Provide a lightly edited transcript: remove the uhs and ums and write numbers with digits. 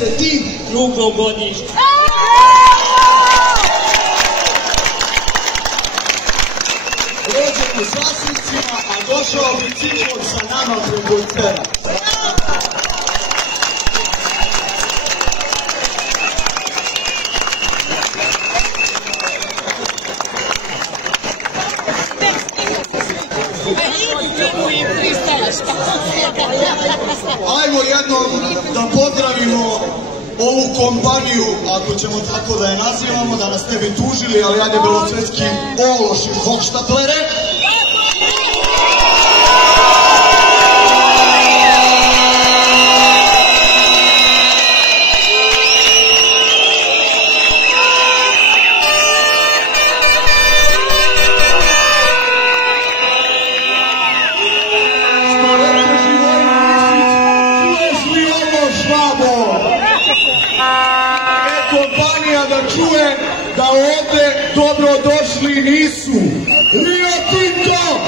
Tim drugo godište. Rođen u Sasnicima, a došao biciklom sa nama preko Cera. Ajmo jednom da pozdravimo ovu kompaniju, ako ćemo tako da je nazivamo, da nas ne bi tužili, ali ajde belosvetski ološi hohštaplere. Kompanija da čuje da ovde dobro došli nisu Rio Tinto,